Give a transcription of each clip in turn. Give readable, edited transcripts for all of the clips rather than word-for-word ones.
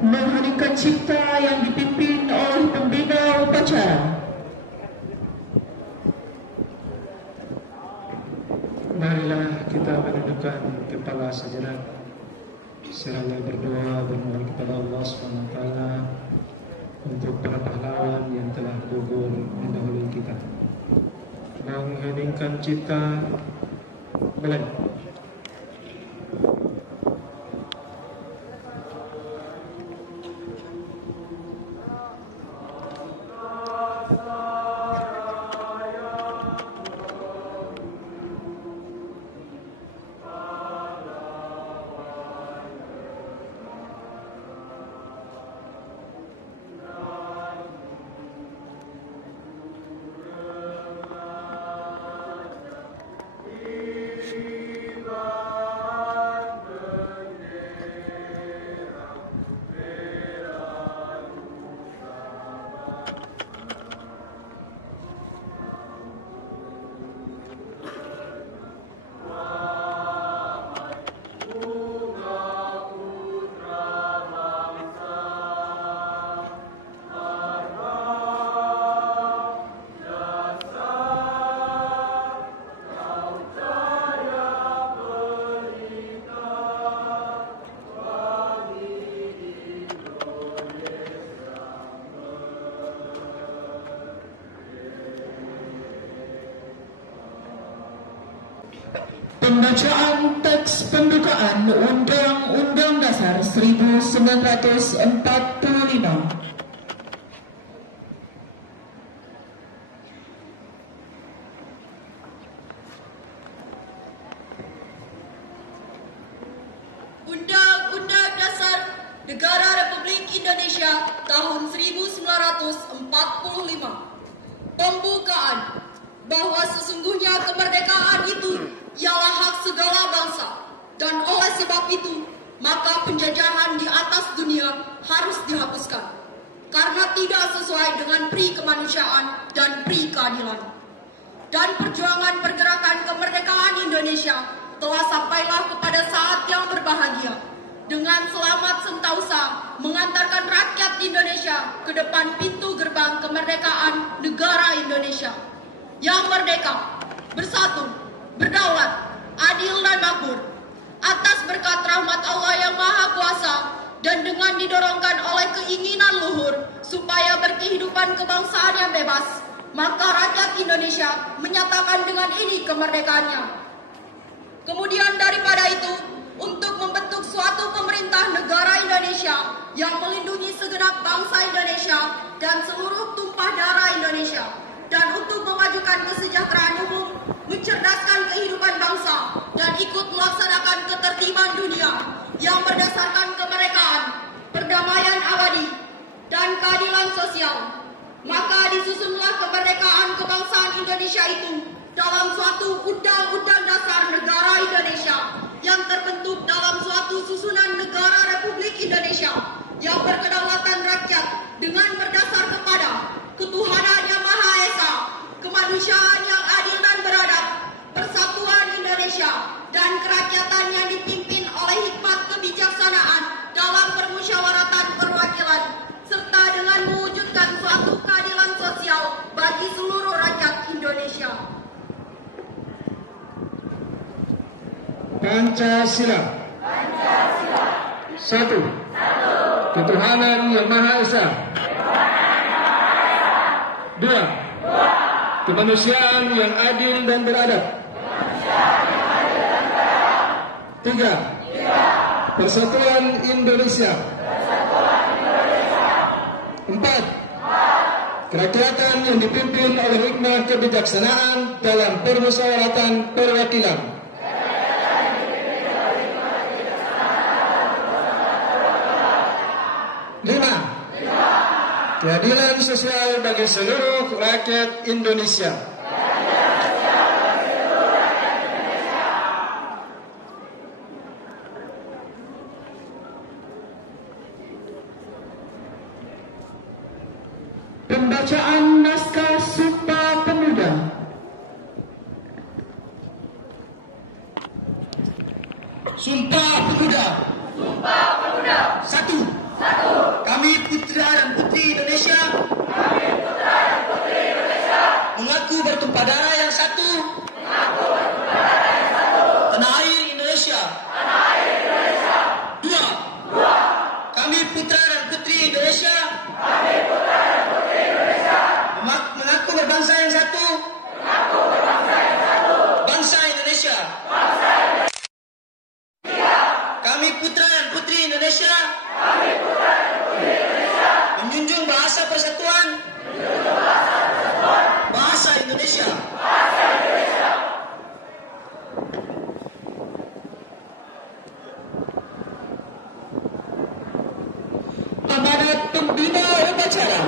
Mengheningkan cipta yang dipimpin oleh pembina upacara. Marilah kita menundukkan kepala sejenak seraya berdoa bermohon kepada Allah SWT untuk para pahlawan yang telah gugur mendahului kita. Mengheningkan cipta, mulai. Pembacaan teks pembukaan Undang-Undang Dasar 1945. Undang-Undang Dasar Negara Republik Indonesia tahun 1945. Pembukaan. Bahwa sesungguhnya kemerdekaan itu ialah hak segala bangsa, dan oleh sebab itu maka penjajahan di atas dunia harus dihapuskan karena tidak sesuai dengan pri kemanusiaan dan pri keadilan. Dan perjuangan pergerakan kemerdekaan Indonesia telah sampailah kepada saat yang berbahagia dengan selamat sentausa mengantarkan rakyat Indonesia ke depan pintu gerbang kemerdekaan negara Indonesia yang merdeka, bersatu, berdaulat, adil dan makmur, atas berkat rahmat Allah yang Maha Kuasa dan dengan didorongkan oleh keinginan luhur supaya berkehidupan kebangsaan yang bebas, maka rakyat Indonesia menyatakan dengan ini kemerdekaannya. Kemudian daripada itu, untuk membentuk suatu pemerintah negara Indonesia yang melindungi segenap bangsa Indonesia dan seluruh tumpah darah Indonesia, dan untuk memajukan kesejahteraan umum, mencerdaskan kehidupan bangsa, dan ikut melaksanakan ketertiban dunia yang berdasarkan kemerdekaan, perdamaian abadi, dan keadilan sosial. Maka disusunlah kemerdekaan kebangsaan Indonesia itu dalam suatu Undang-Undang Dasar Negara Indonesia yang terbentuk dalam suatu susunan negara Republik Indonesia yang berkedaulatan rakyat dengan berdasar kepada ketuhanan yang Maha Esa, kemanusiaan yang adil dan beradab, persatuan Indonesia, dan kerakyatan yang dipimpin oleh hikmat kebijaksanaan dalam permusyawaratan perwakilan, serta dengan mewujudkan suatu keadilan sosial bagi seluruh rakyat Indonesia. Pancasila. Satu. Ketuhanan yang Maha Esa. Dua. Kemanusiaan yang adil dan beradab. Tiga. Persatuan Indonesia. Empat. Kerakyatan yang dipimpin oleh hikmah kebijaksanaan dalam permusyawaratan perwakilan. Lima. Keadilan sosial bagi seluruh rakyat Indonesia. Pembacaan naskah Sumpah Pemuda. Sumpah Pemuda. Sumpah Pemuda. Satu. Kami putra dan putri Indonesia. Mengaku bertumpah darah yang satu. Tanah air Indonesia. Dua. Kami putra dan putri Indonesia. Mengaku berbangsa yang satu. Bangsa Indonesia. Kami putra dan putri Indonesia. Menjunjung bahasa persatuan. Bahasa Indonesia. Amanat Pembina Upacara.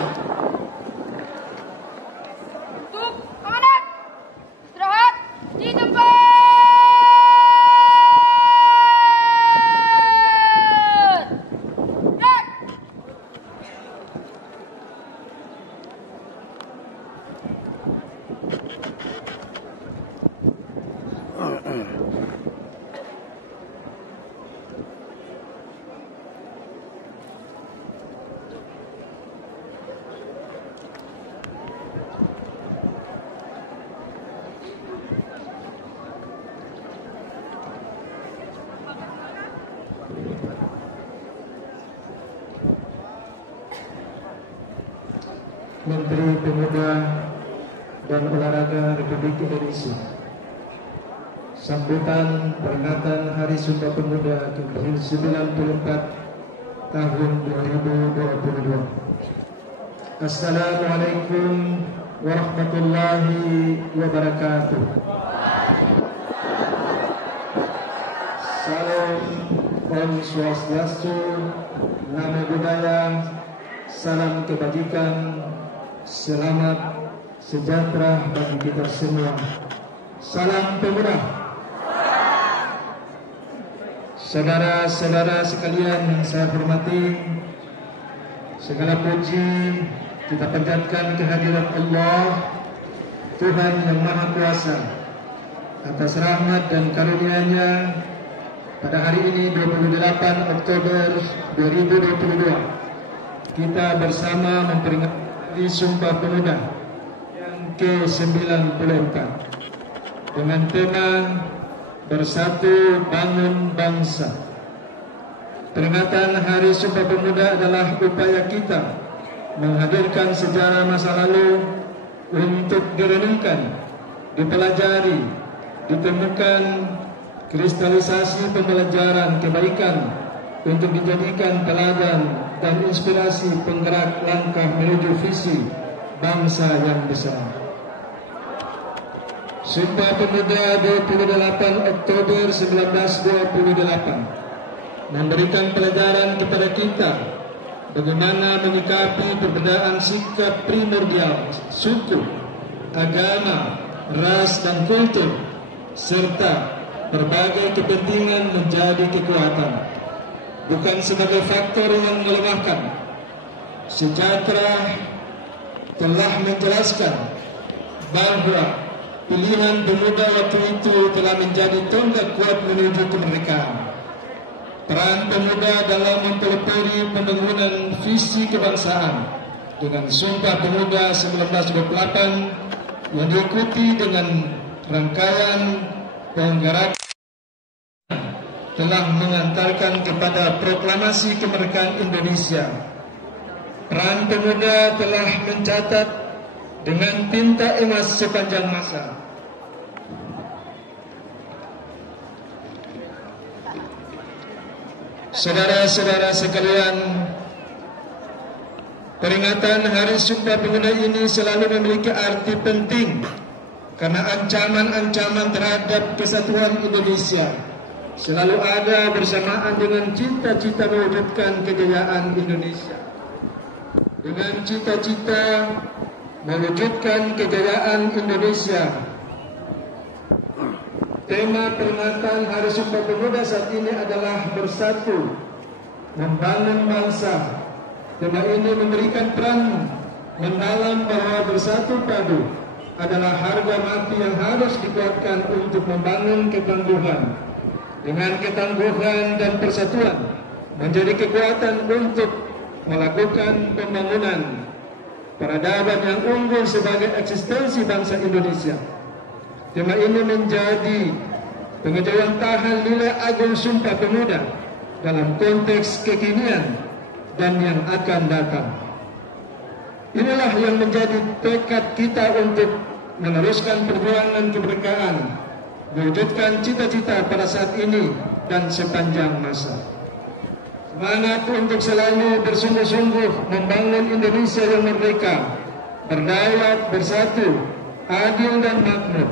Untuk amanat, istirahat di tempat. Gerak. Menteri Pemuda dan Olahraga Republik Indonesia. Sambutan peringatan Hari Sumpah Pemuda ke-94 tahun 2022. Assalamualaikum warahmatullahi wabarakatuh. Salam Om Swastiastu, Namo Buddhaya, salam kebajikan, selamat sejahtera bagi kita semua. Salam pemuda. Saudara-saudara sekalian yang saya hormati, segala puji kita panjatkan kehadirat Allah, Tuhan yang Maha Kuasa, atas rahmat dan karunia-Nya pada hari ini 28 Oktober 2022. Kita bersama memperingati Sumpah Pemuda yang ke-94 dengan tema Bersatu Bangun Bangsa. Peringatan Hari Sumpah Pemuda adalah upaya kita menghadirkan sejarah masa lalu untuk direnungkan, dipelajari, ditemukan kristalisasi pembelajaran kebaikan untuk dijadikan teladan dan inspirasi penggerak langkah menuju visi bangsa yang besar. Sumpah Pemuda 28 Oktober 1928 memberikan pelajaran kepada kita bagaimana menyikapi perbedaan sikap primordial suku, agama, ras dan kultur, serta berbagai kepentingan menjadi kekuatan, bukan sebagai faktor yang melemahkan. Sejahtera telah menjelaskan bahwa pilihan pemuda waktu itu telah menjadi tonggak kuat menuju kemerdekaan. Peran pemuda dalam mempelopori pembangunan visi kebangsaan dengan Sumpah Pemuda 1928 yang diikuti dengan rangkaian penggerakan telah mengantarkan kepada proklamasi kemerdekaan Indonesia. Peran pemuda telah mencatat dengan tinta emas sepanjang masa. Saudara-saudara sekalian, peringatan Hari Sumpah Pemuda ini selalu memiliki arti penting karena ancaman-ancaman terhadap kesatuan Indonesia selalu ada bersamaan dengan cita-cita mewujudkan kejayaan Indonesia. Dengan cita-cita mewujudkan kejayaan Indonesia, tema peringatan Hari Sumpah Pemuda saat ini adalah bersatu, membangun bangsa. Tema ini memberikan peran mendalam bahwa bersatu padu adalah harga mati yang harus dikuatkan untuk membangun ketangguhan. Dengan ketangguhan dan persatuan menjadi kekuatan untuk melakukan pembangunan peradaban yang unggul sebagai eksistensi bangsa Indonesia. Tema ini menjadi pengejawantahan nilai agung Sumpah Pemuda dalam konteks kekinian dan yang akan datang. Inilah yang menjadi tekad kita untuk meneruskan perjuangan kemerdekaan, mewujudkan cita-cita pada saat ini dan sepanjang masa. Semangat untuk selalu bersungguh-sungguh membangun Indonesia yang merdeka, berdaulat, bersatu, adil dan makmur,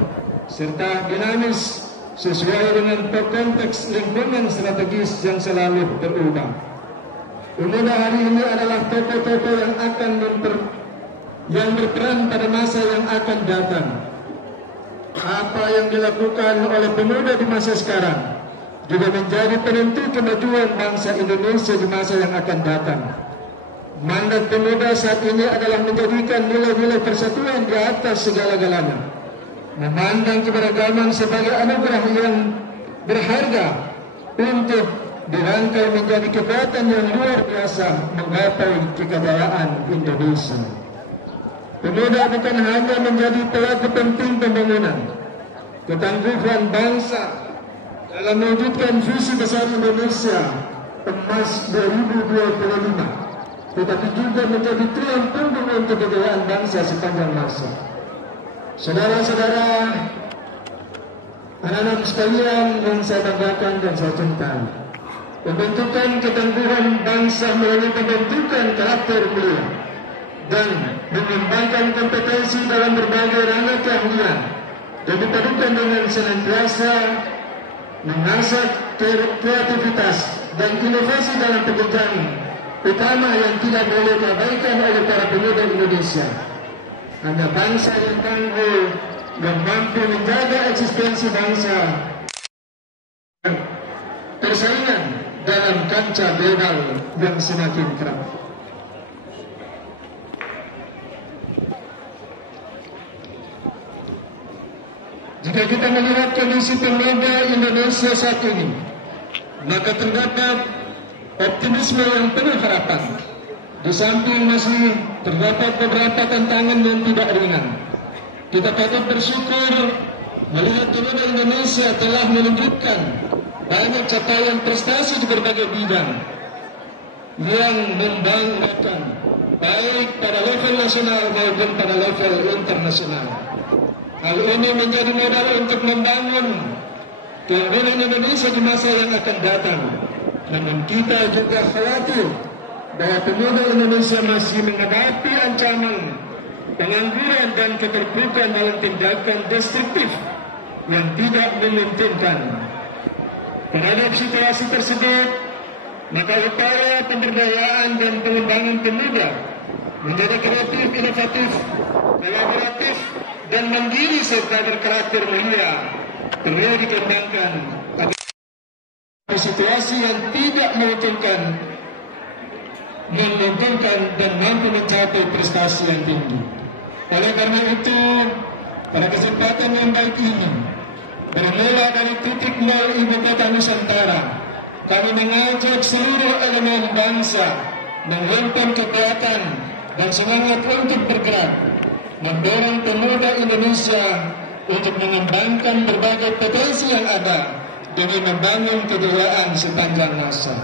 serta dinamis sesuai dengan konteks lingkungan strategis yang selalu berubah. Pemuda hari ini adalah tokoh-tokoh yang berperan pada masa yang akan datang. Apa yang dilakukan oleh pemuda di masa sekarang juga menjadi penentu kemajuan bangsa Indonesia di masa yang akan datang. Mandat pemuda saat ini adalah menjadikan nilai-nilai persatuan di atas segala-galanya, memandang keberagaman sebagai anugerah yang berharga untuk dirangkai menjadi kekuatan yang luar biasa menggapai kejayaan Indonesia. Pemuda bukan hanya menjadi pelaku penting pembangunan, ketangguhan bangsa dalam mewujudkan visi besar Indonesia emas 2025, tetapi juga menjadi tulang punggung untuk kejayaan bangsa sepanjang masa. Saudara-saudara, anak-anak sekalian yang saya banggakan dan saya cintai, pembentukan ketangguhan bangsa melalui pembentukan karakter beliau dan mengembangkan kompetensi dalam berbagai ranah keahlian dan dipadukan dengan senantiasa mengasah kreativitas dan inovasi dalam pekerjaan utama yang tidak boleh diabaikan oleh para pemuda Indonesia. Hanya bangsa yang tangguh yang mampu menjaga eksistensi bangsa persaingan dalam kancah global yang semakin keras. Jika kita melihat kondisi pemuda Indonesia saat ini, maka terdapat optimisme yang penuh harapan. Di samping masih terdapat beberapa tantangan yang tidak ringan, kita patut bersyukur melihat pemuda Indonesia telah menunjukkan banyak capaian prestasi di berbagai bidang yang membanggakan baik pada level nasional maupun pada level internasional. Hal ini menjadi modal untuk membangun keunggulan Indonesia di masa yang akan datang. Namun kita juga khawatir bahwa pemuda Indonesia masih menghadapi ancaman pengangguran dan keterpurukan dalam tindakan destruktif yang tidak menguntungkan. Terhadap situasi tersebut, maka upaya pemberdayaan dan pengembangan pemuda menjadi kreatif, inovatif, kolaboratif, dan mandiri serta berkarakter mulia perlu dikembangkan agar situasi yang tidak menguntungkan dan mampu mencapai prestasi yang tinggi. Oleh karena itu, pada kesempatan yang baik ini, bermula dari titik nol ibu kota Nusantara, kami mengajak seluruh elemen bangsa menghempaskan kekuatan dan semangat untuk bergerak, mendorong pemuda Indonesia untuk mengembangkan berbagai potensi yang ada demi membangun kejayaan sepanjang masa.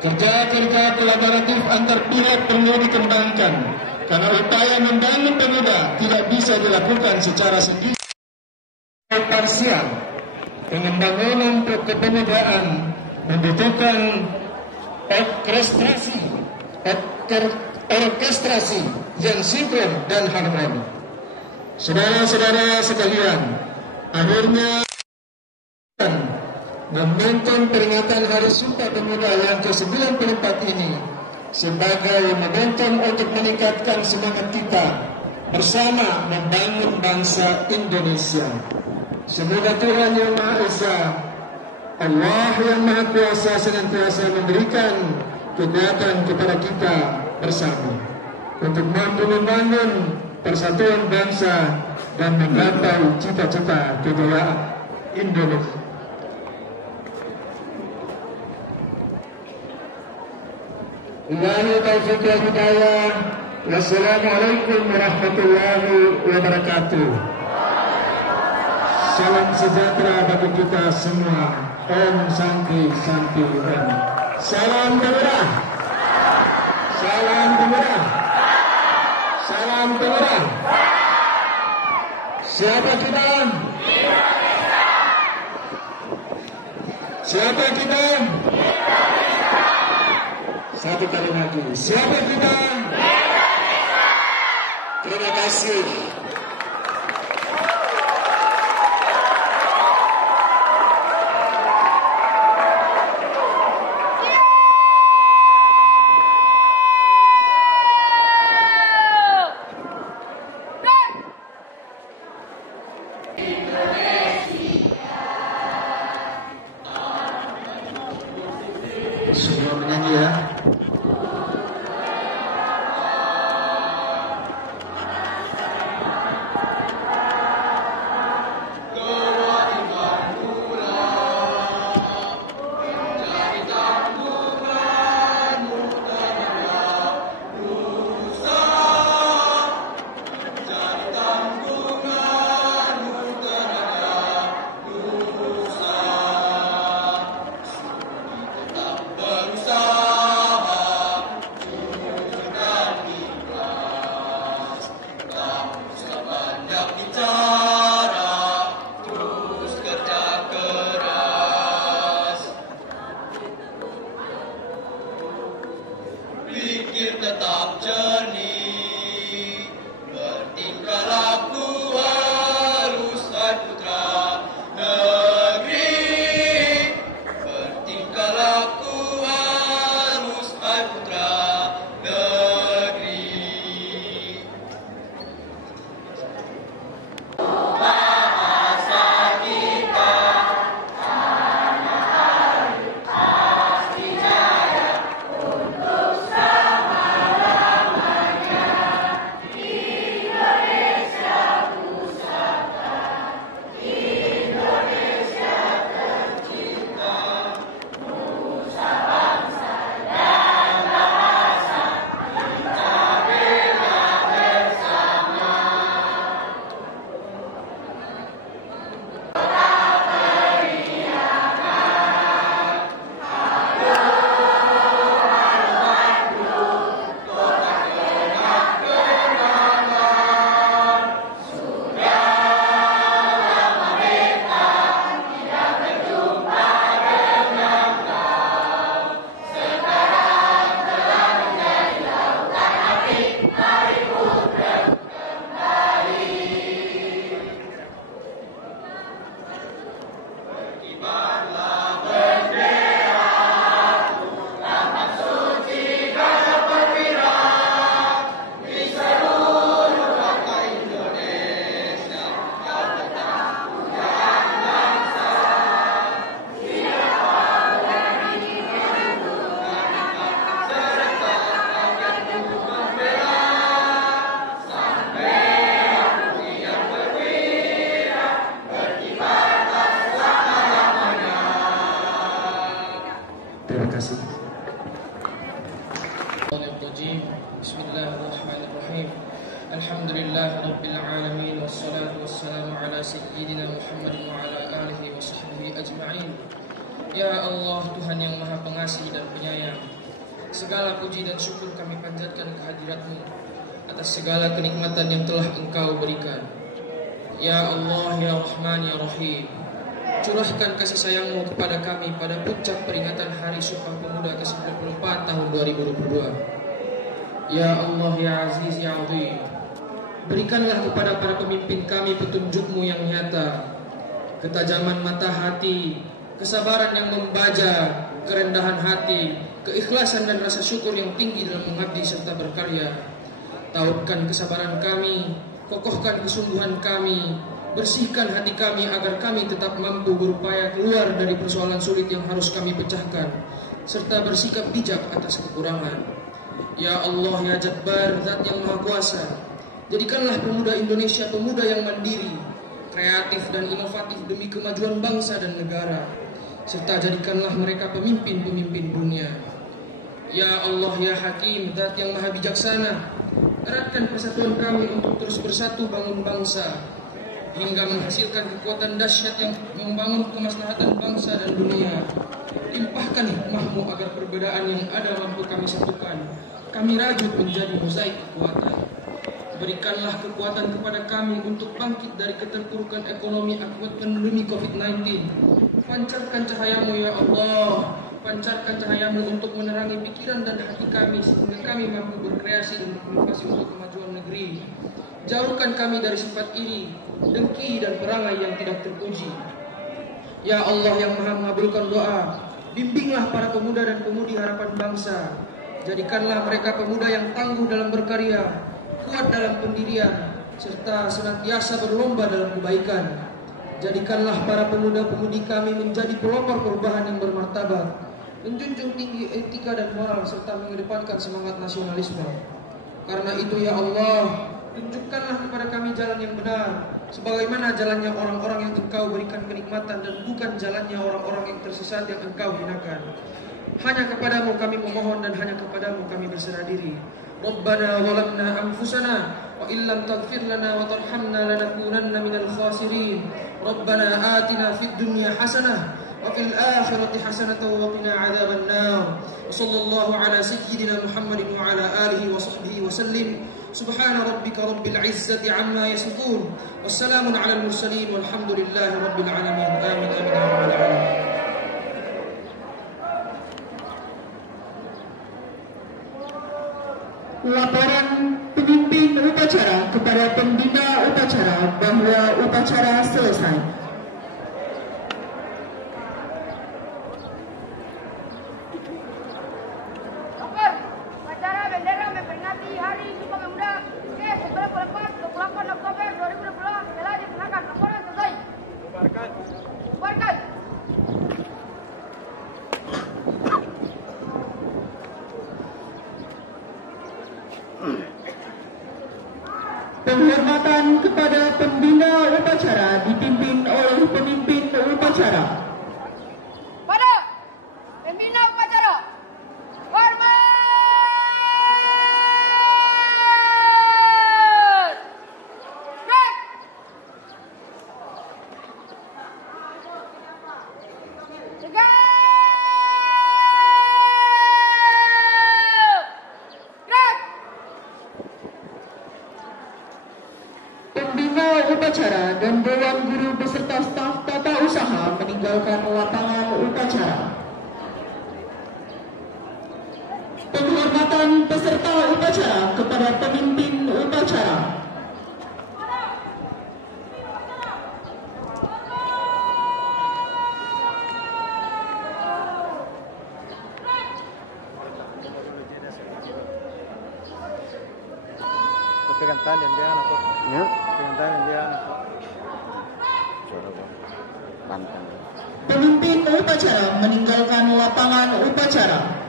Kerja-kerja kolaboratif antar pihak perlu dikembangkan, karena upaya membangun pemuda tidak bisa dilakukan secara sendiri parsial. Pengembangan kepemudaan membutuhkan orkestrasi yang sinkron dan harmoni. Saudara-saudara sekalian, akhirnya momentum peringatan Hari Sumpah Pemuda yang ke-94 ini sebagai momentum untuk meningkatkan semangat kita bersama membangun bangsa Indonesia. Semoga Tuhan Yang Maha Esa, Allah Yang Maha Kuasa senantiasa memberikan kekuatan kepada kita bersama untuk mampu membangun persatuan bangsa dan menggapai cita-cita kejayaan Indonesia. Wabillahi taufiq wal hidayah. Wassalamualaikum warahmatullahi wabarakatuh. Salam sejahtera bagi kita semua. Om Santi Santi Om. Salam pemuda. Salam pemuda. Salam pemuda. Siapa kita? Siapa kita? Satu kali lagi. Siapa kita? Terima kasih. Semua menyanyi ya. kasih. Bismillahirrahmanirrahim. Alhamdulillah rabbil alamin wassalatu wassalamu ala sayyidina Muhammadin wa ala alihi wa sahbihi ajma'in. Ya Allah, Tuhan yang Maha Pengasih dan Penyayang, segala puji dan syukur kami panjatkan kehadirat-Mu atas segala kenikmatan yang telah Engkau berikan. Ya Allah, Ya Rahman, Ya Rahim, curahkan kasih sayang-Mu kepada kami pada puncak peringatan Hari Sumpah Pemuda ke-94 tahun 2022. Ya Allah, Ya Aziz, Ya Azim, berikanlah kepada para pemimpin kami petunjuk-Mu yang nyata, ketajaman mata hati, kesabaran yang membaja, kerendahan hati, keikhlasan dan rasa syukur yang tinggi dalam mengabdi serta berkarya. Tautkan kesabaran kami, kokohkan kesungguhan kami, bersihkan hati kami agar kami tetap mampu berupaya keluar dari persoalan sulit yang harus kami pecahkan, serta bersikap bijak atas kekurangan. Ya Allah, Ya Jabbar, Zat yang Maha Kuasa, jadikanlah pemuda Indonesia pemuda yang mandiri, kreatif dan inovatif demi kemajuan bangsa dan negara, serta jadikanlah mereka pemimpin-pemimpin dunia. Ya Allah, Ya Hakim, Zat yang Maha Bijaksana, eratkan persatuan kami untuk terus bersatu bangun bangsa, hingga menghasilkan kekuatan dahsyat yang membangun kemaslahatan bangsa dan dunia. Limpahkan hikmah-Mu agar perbedaan yang ada mampu kami satukan, kami rajut menjadi mozaik kekuatan. Berikanlah kekuatan kepada kami untuk bangkit dari keterpurukan ekonomi akibat pandemi COVID-19. Pancarkan cahaya-Mu, Ya Allah, pancarkan cahaya-Mu untuk menerangi pikiran dan hati kami, sehingga kami mampu berkreasi dan berinovasi untuk kemajuan negeri. Jauhkan kami dari sifat iri, dengki dan perangai yang tidak terpuji. Ya Allah yang Maha mengabulkan doa, bimbinglah para pemuda dan pemudi harapan bangsa. Jadikanlah mereka pemuda yang tangguh dalam berkarya, kuat dalam pendirian, serta senantiasa berlomba dalam kebaikan. Jadikanlah para pemuda-pemudi kami menjadi pelopor perubahan yang bermartabat, menjunjung tinggi etika dan moral, serta mengedepankan semangat nasionalisme. Karena itu ya Allah, tunjukkanlah kepada kami jalan yang benar, sebagaimana jalannya orang-orang yang Engkau berikan kenikmatan, dan bukan jalannya orang-orang yang tersesat yang Engkau hinakan. Hanya kepadamu kami memohon dan hanya kepadamu kami berserah diri. Rabbana zalamna anfusana wa illam taghfir lana wa tarhamna lanakunanna minal khasirin. Rabbana atina fid dunya hasanah wa fil akhirati hasanatan wa qina adzaban nar. Wa sallallahu ala sayyidina Muhammadin wa ala alihi wa sahbihi wa sallim. Subhana rabbika rabbil izzati amma yasifun. Wassalamun ala al-mursalin walhamdulillahi rabbil alamin. Amin amin ya rabbal alamin. Laporan pemimpin upacara kepada pembina upacara bahwa upacara selesai. Lapor, acara bendera memperingati Hari Sumpah Pemuda ke-94 28 Oktober 2022 telah dilaksanakan. Laporan selesai. Bubarkan. Penghormatan kepada pembina upacara dipimpin oleh pemimpin upacara. Pada pembina upacara, hormat. Break. Tegak. Break. Pembina upacara dan Dewan Guru beserta staf tata usaha meninggalkan lapangan upacara. Penghormatan peserta upacara kepada pemimpin upacara. Pegang tali yang dia anak kok. Ya. Pegang tali yang dia anak kok. Pantang. Pemimpin upacara meninggalkan lapangan upacara.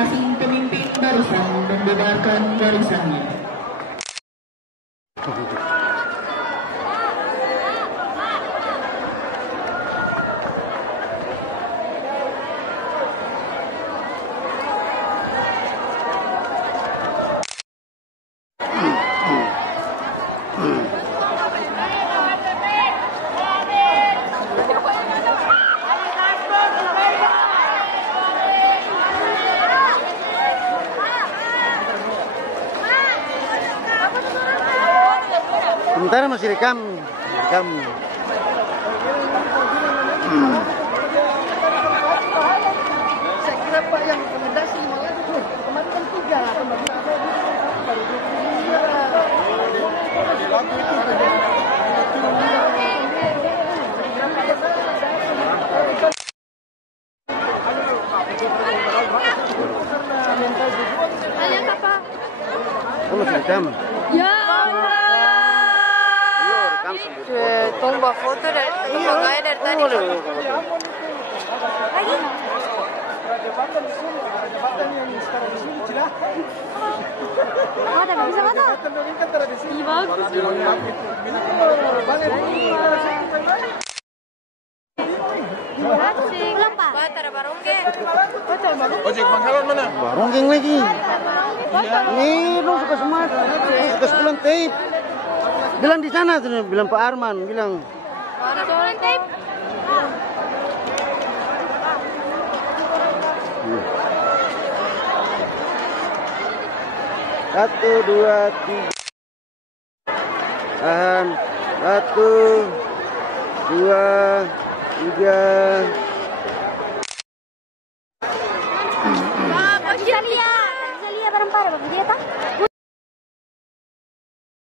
masing-masing pemimpin barisan membubarkan barisannya. Sementara masih rekam. Saya kira Pak yang rekomendasi malah kemarin kan 3 lah Kalian apa? Kamu masih rekam. Ya Allah. Tolong bawa foto dari makanya dari tadi. Lagi. Ada nggak bisa foto? Iya bagus. Belum Pak. Ojek Bangkalan mana? Baronggeng lagi. Ini lu suka semat. Suka 10 tape. Bilang di sana tuh, bilang Pak Arman, bilang. Ada tape. 1, 2, 3. Tahan. 1, 2, 3. Bisa lihat bareng-bareng, Bapak. Dia tak?